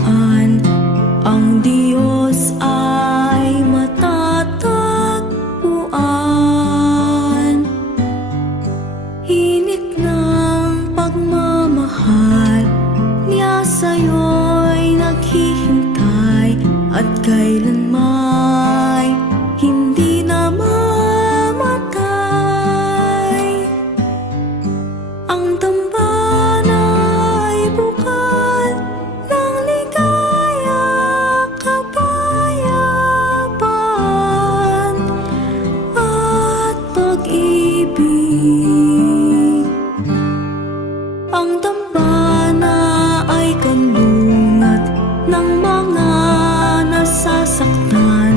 saan ang Diyos ay matatagpuan. Init ng pagmamahal niya sa'yo'y naghihintay at kailanmay hindi na mamatay. Ang dambana ay bukal ng ligaya, kapayapaan at pag-ibig. Ang dambana ay kanlungat ng mga nasasaktan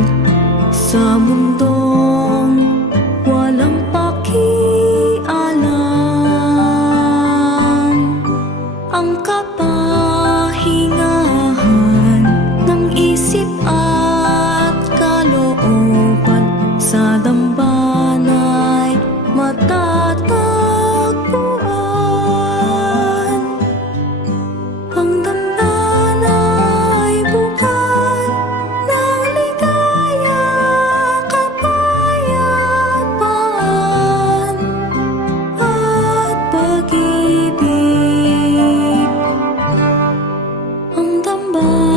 sa mundong walang pakialam. Ang kapahingahan ng isip at kalooban sa dambana'y matatagpuan. Ang dambana ay bukal ng ligaya, kapayapaan at pag-ibig. Ang dambana